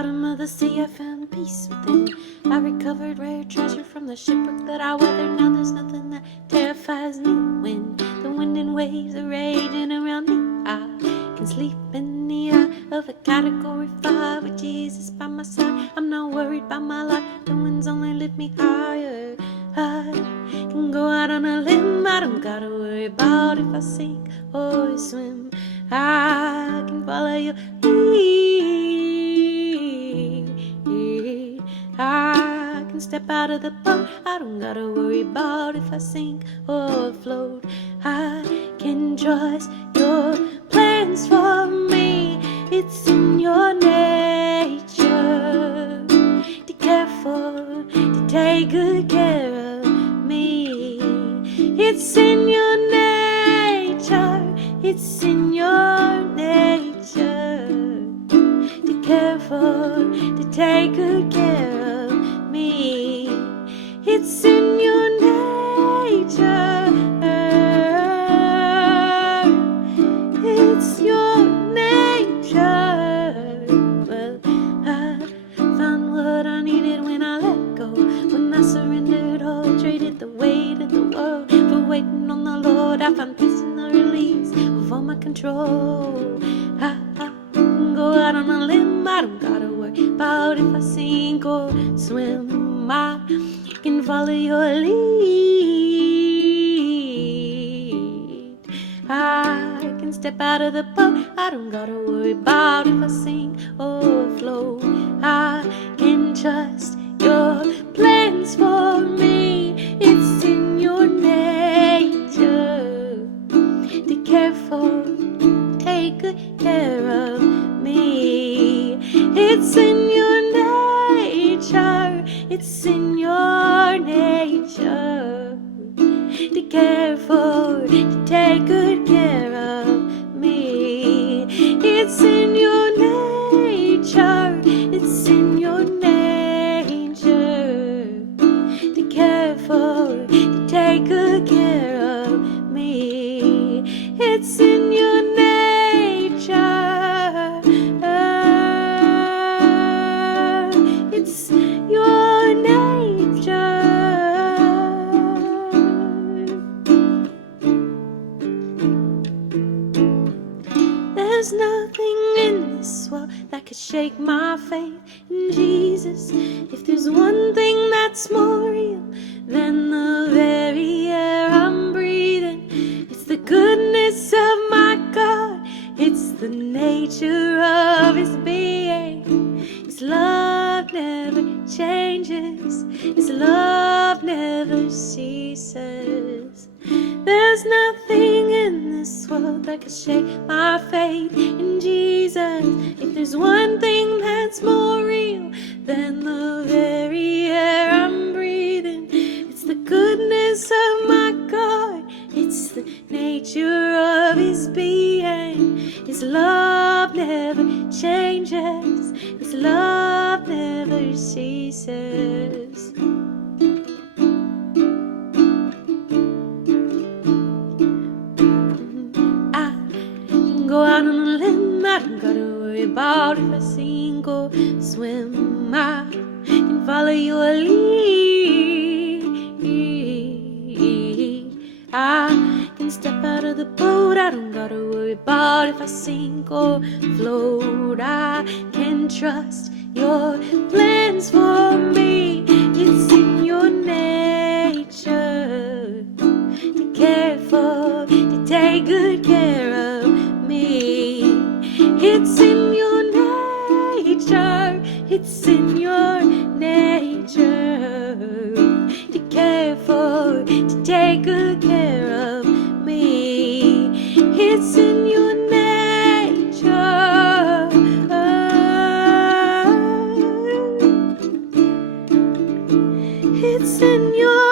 bottom of the sea I found peace within. I recovered rare treasure from the shipwreck that I weathered. Now there's nothing that terrifies me. When the wind and waves are raging around me, I can sleep in the eye of a category 5 with Jesus by my side. I'm not worried about my life, the winds only lift me higher. I can go out on a limb, I don't gotta worry about if I sink or swim. I can follow your lead. I can step out of the boat, I don't gotta worry about if I sink or float. I can trust your plans for me. It's in your nature to care for, to take good care of me. It's in your nature, it's in your nature to care for, to take good care of me. It's in your nature, it's your nature. Well, I found what I needed when I let go, when I surrendered all, traded the weight of the world for waiting on the Lord. I found peace in the release of all my control. I can go out on a limb, I don't gotta worry about if I sink or swim. I can follow your lead. I can step out of the boat, I don't gotta worry about if I sink or float. I can trust your plans for me. It's in your nature to care for, take good care of me. It's in your nature, it's in your nature to care for, to take good care of me. It's in your nature, it's in your nature to care for, to take good care of me. It's in your nature, it's your nature. There's nothing in this world that could shake my faith in Jesus. If there's one thing that's more real than the very air I'm breathing, it's the goodness of my God. It's the nature of His being. His love never changes, His love never ceases. There's nothing in this world that could shake my faith in Jesus. If there's one thing that's more real than the very air I'm breathing, it's the goodness of my God. It's the nature of His being. His love never changes, His love never ceases. Go out on a limb, I don't gotta worry about if I sink or swim. I can follow your lead. I can step out of the boat, I don't gotta worry about if I sink or float. I can trust your plans for me. It's in your nature to care for, to take good care of me. It's in your nature, it's in your nature to care for, to take good care of me. It's in your nature, it's in your